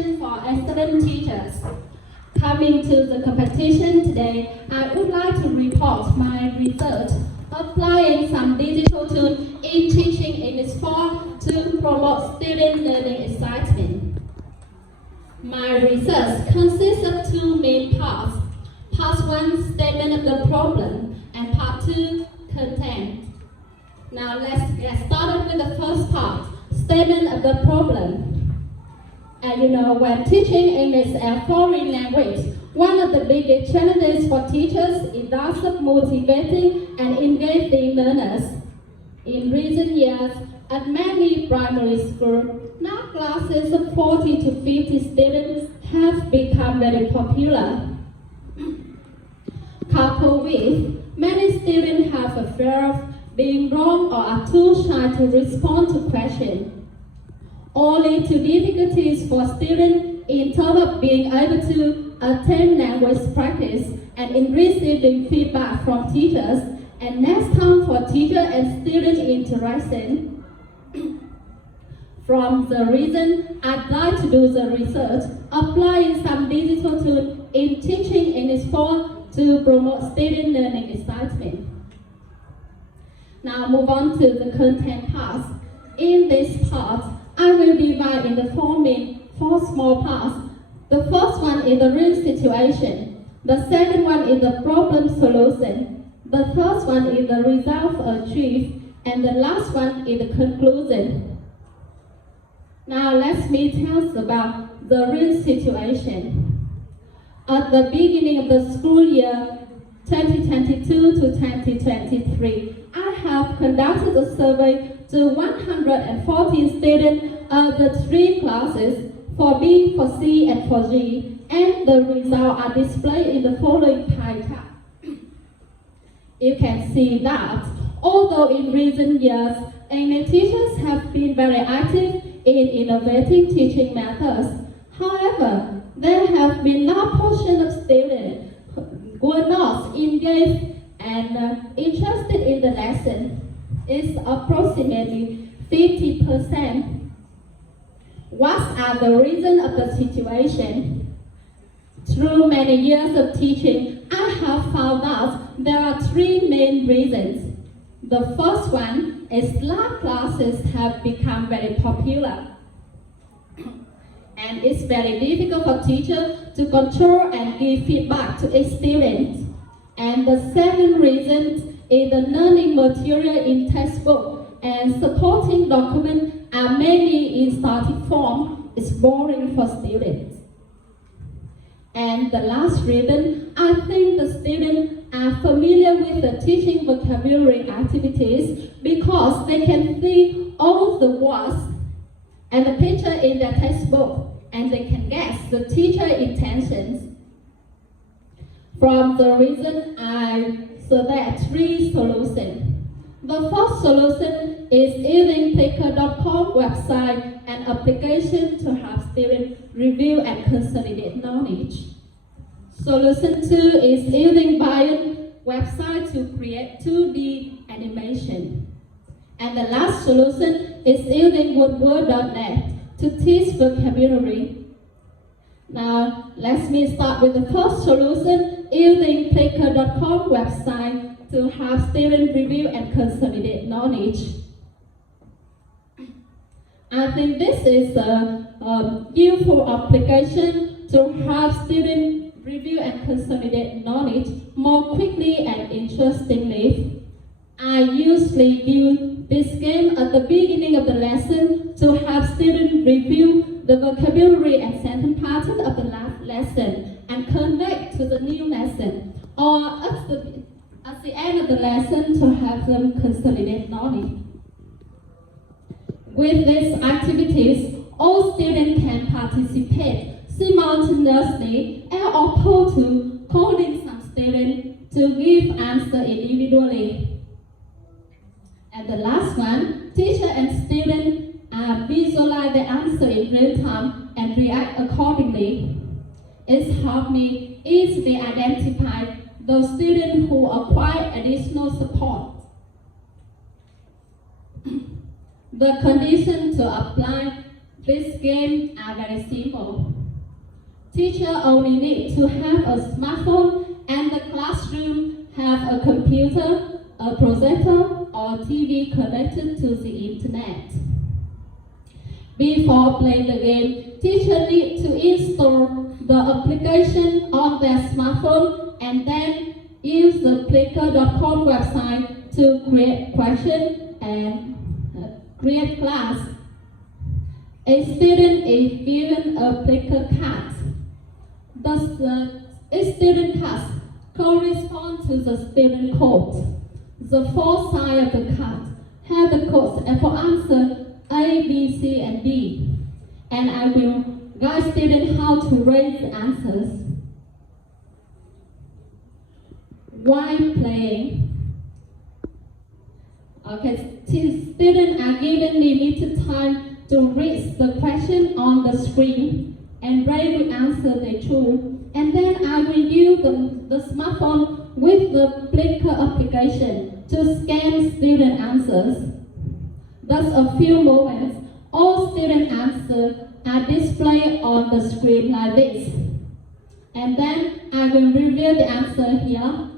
For excellent teachers. Coming to the competition today, I would like to report my research applying some digital tools in teaching in this form to promote student learning excitement. My research consists of two main parts. Part 1, statement of the problem, and part 2, content. Now let's get started with the first part, statement of the problem. And when teaching English as foreign language, one of the biggest challenges for teachers is that of motivating and engaging learners. In recent years, at many primary schools, now classes of 40 to 50 students have become very popular. Coupled with, many students have a fear of being wrong or are too shy to respond to questions. Only two difficulties for students in terms of being able to attend language practice and in receiving feedback from teachers, and next time for teacher and student interaction. From the reason I'd like to do the research, applying some digital tools in teaching in this form to promote student learning excitement. Now move on to the content part. In this part, I will divide in the four small parts. The first one is the real situation. The second one is the problem solution. The third one is the result achieved. And the last one is the conclusion. Now let me tell us about the real situation. At the beginning of the school year 2022 to 2023, I have conducted a survey to 114 students of the three classes for B, for C, and for G, and the results are displayed in the following pie chart. You can see that although in recent years, English teachers have been very active in innovative teaching methods, however, there have been a portion of students who are not engaged and interested in the lesson. It's approximately 50%. What are the reasons of the situation? Through many years of teaching, I have found out there are three main reasons. The first one is lab classes have become very popular. And it's very difficult for teachers to control and give feedback to a student. And the second reason is the learning material in textbook and supporting documents are mainly in static form. It's boring for students. And the last reason, I think the students are familiar with the teaching vocabulary activities because they can see all the words and the picture in their textbook and they can guess the teacher intentions. From the reason, I select three solutions. The first solution is using Picker.com website and application to help students review and consolidate knowledge. Solution 2 is using Bion website to create 2D animation. And the last solution is using Woodward.net to teach vocabulary. Now, let me start with the first solution, using Picker.com website to have students review and consolidate knowledge. I think this is a useful application to help students review and consolidate knowledge more quickly and interestingly. I usually use this game at the beginning of the lesson to help students review the vocabulary and sentence pattern of the last lesson and connect to the new lesson, or at the end of the lesson to help them consolidate knowledge. With these activities, all students can participate simultaneously and oppose to calling some students to give answer individually. And the last one, teacher and student visualize the answer in real time and react accordingly. It's helped me easily identify those students who require additional support. The condition to apply This game are very simple. Teacher only need to have a smartphone and the classroom have a computer, a projector or TV connected to the internet. Before playing the game, teacher need to install the application on their smartphone and then use the Plickr.com website to create question and create class. A student is given a Plickr card. Thus, the student card corresponds to the student code. The four sides of the card have the codes for answer A, B, C, and D. And I will guide students how to write the answers. While playing, students are given limited time to read the question on the screen and write the answer they choose. And then I will use the smartphone with the Plickr application to scan student answers. Thus, a few moments, all student answers are displayed on the screen like this. And then I will reveal the answer here.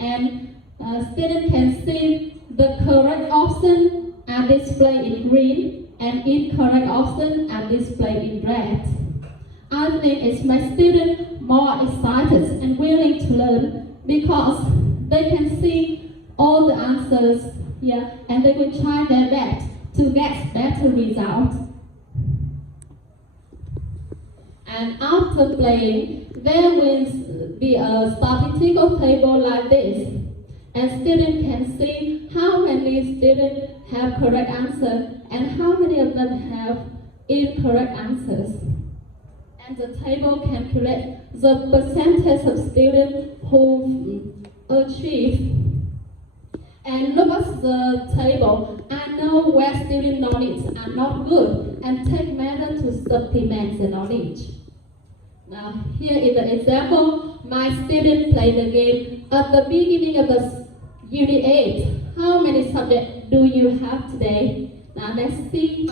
And students can see the correct options are displayed in green and incorrect options are displayed in red. I think it makes students more excited and willing to learn because they can see all the answers here and they will try their best to get better results. And after playing, there will be a statistical table like this. And students can see how many students have correct answers and how many of them have incorrect answers. And the table calculates the percentage of students who achieve. And look at the table. I know where student knowledge are not good and take measures to supplement the knowledge. Now, here is the example. My student played the game at the beginning of the Unit 8. How many subjects do you have today? Now, let's see.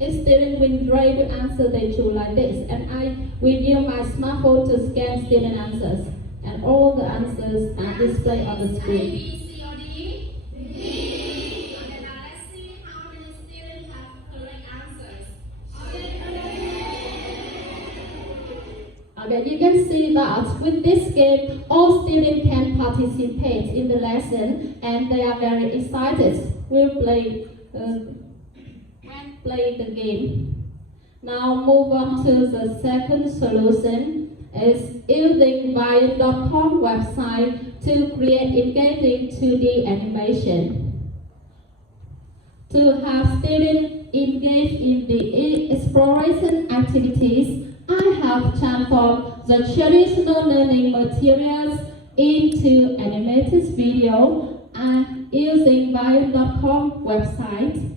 Students will write the answer they choose like this, and I will use my smartphone to scan student answers, and all the answers are displayed on the screen. A, B, C, or D? D. Okay, now let's see how many students have correct answers. Okay, you can see that with this game, all students can participate in the lesson, and they are very excited. We'll play the game. Now move on to the second solution is using Vine.com website to create engaging 2D animation. To have students engage in the exploration activities, I have transformed the traditional learning materials into animated video and using Vine.com website.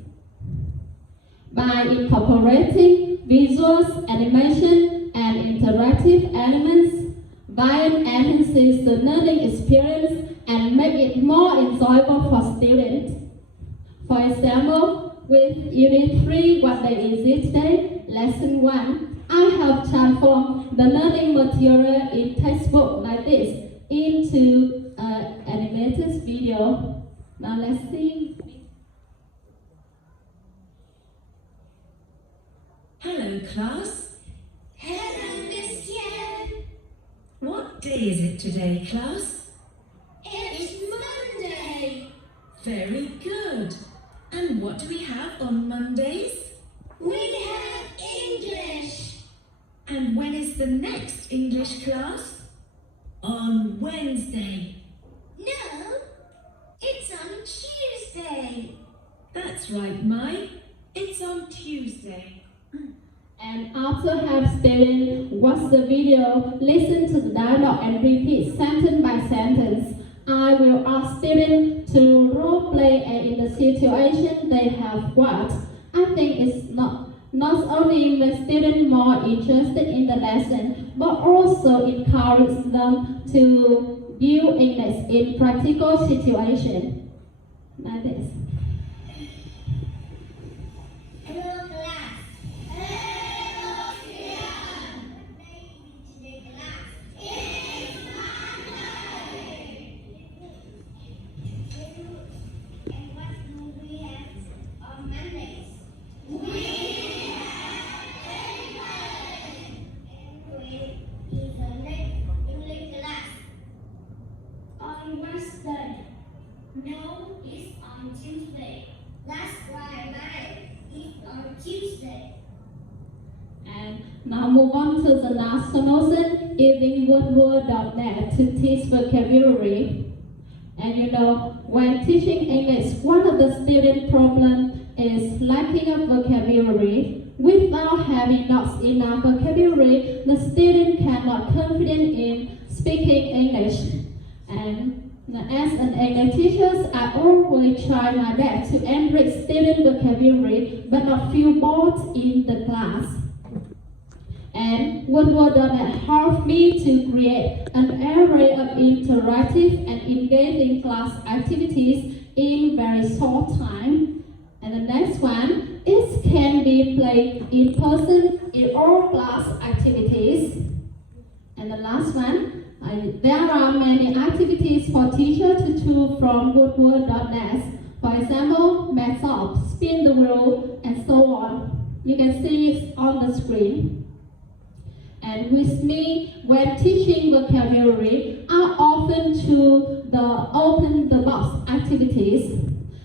By incorporating visuals, animation, and interactive elements, Vine enhances the learning experience and make it more enjoyable for students. For example, with Unit 3, What Day Is It Today? Lesson 1, I have transformed the learning material in textbook like this into an animated video. Now let's see. Hello, class. Hello, Miss Yen. What day is it today, class? It's Monday. Very good. And what do we have on Mondays? We have English. And when is the next English class? On Wednesday. No, it's on Tuesday. That's right, Mai. It's on Tuesday. And after have students watch the video, listen to the dialogue and repeat sentence by sentence, I will ask students to role play and in the situation they have watched. I think it's not only make students more interested in the lesson, but also encourage them to use English in practical situations. Like this. Hello class. Hello students. Today class. It's Monday. And what do we have on Mondays? We is the next English class. On Wednesday. No, it's on Tuesday. That's why mine is on Tuesday. And now move on to the last solution using woodward.net to teach vocabulary. And you know, when teaching English, one of the student problems is lacking of vocabulary. Without having not enough vocabulary, the student cannot confident in speaking English. And as an English teacher, I always try my best to enrich student vocabulary, but not feel bored in the class. And woodward.net helped me to create an array of interactive and engaging class activities in very short time. And the next one, it can be played in person in all class activities. And the last one, there are many activities for teachers to choose from woodward.net. For example, math up, spin the wheel, and so on. You can see it on the screen. And with me, when teaching vocabulary, I often choose the open the box activities.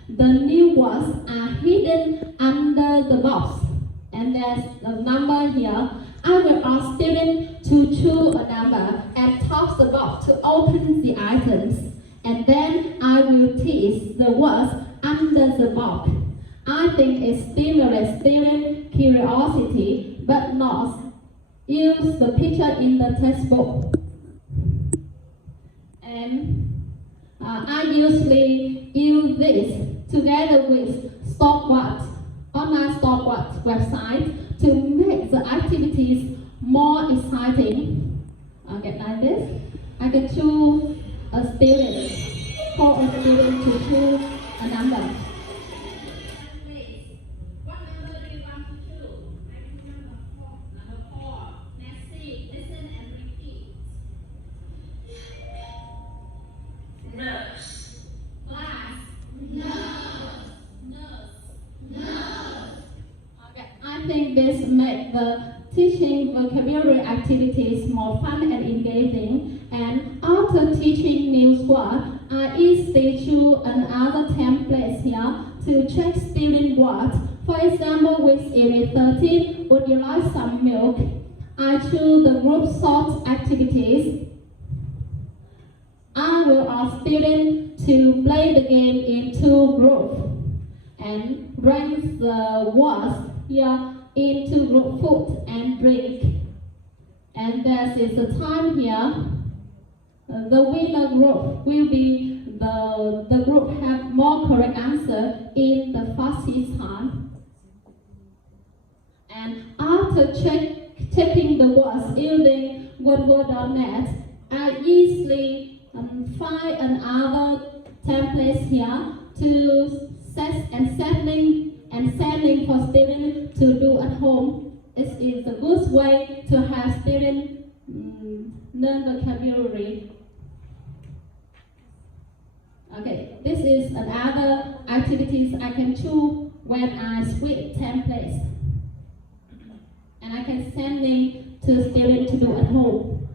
The new words are hidden under the box. And there's a number here. I will ask students to choose a number and touch the box to open the items. And then I will teach the words under the box. I think it stimulates student curiosity, but not use the picture in the textbook. And I usually use this together with online stopwatch website to make the activities more exciting. Okay, like this. I can choose a student, for a student to choose a number. What number do you want to choose? I choose number 4. Number 4. Let's see. Listen and repeat. Nurse. Class. Nurse. Nurse. Nurse. Okay, I think this makes the teaching vocabulary activities more fun and engaging. And after teaching new words, I easily choose another template here to check student words. For example, with Unit 13, would you like some milk? I choose the group sort activities. I will ask students to play the game in 2 groups and rank the words here into group food and drink. And there is a time here. The winner group will be the group have more correct answer in the fastest time. And after checking the words using woodward.net, I easily find another template here to sending for students to do at home. It is a good way to have students learn vocabulary. Okay, this is another activities I can choose when I switch templates. And I can send it to students to do at home.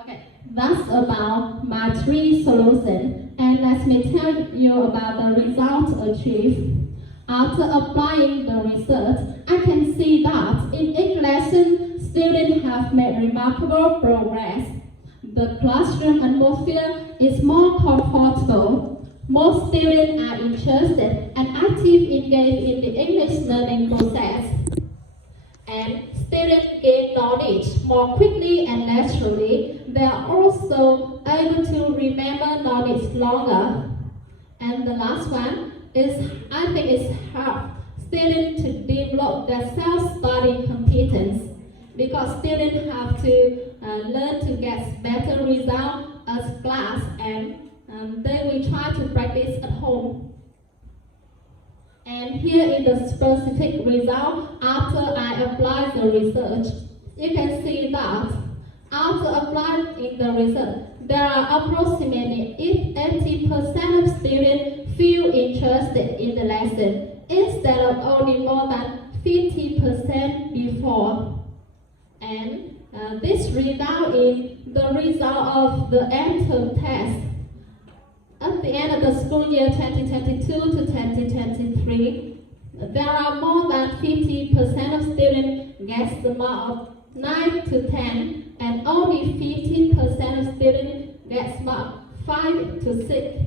Okay, that's about my 3 solutions. And let me tell you about the results achieved. After applying the research, I can see that in each lesson, students have made remarkable progress. The classroom atmosphere is more comfortable. Most students are interested, and actively engage in the English learning process. And students gain knowledge more quickly and naturally. They are also able to remember knowledge longer. And the last one is, I think it's help students to develop their self-study competence, because students have to learn to get better results as class, and they will try to practice at home. And here is the specific result after I apply the research. You can see that after applying the research, there are approximately 80% of students feel interested in the lesson, instead of only more than 50% before. And this result is the result of the end-term test. At the end of the school year 2022 to 2023, there are more than 50% of students get the mark of 9 to 10, and only 15% of students get mark 5 to 6.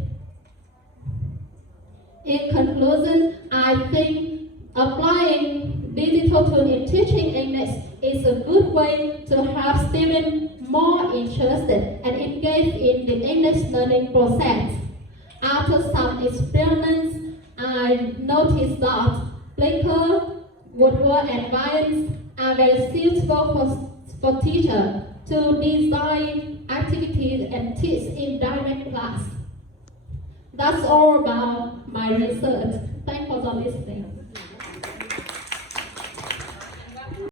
In conclusion, I think applying digital tools in teaching English is a good way to have students more interested and engaged in the English learning process. After some experiments, I noticed that Flickr, woodwork, and vines are very suitable for teachers to design activities and teach in direct class. That's all about my research. Thanks for listening.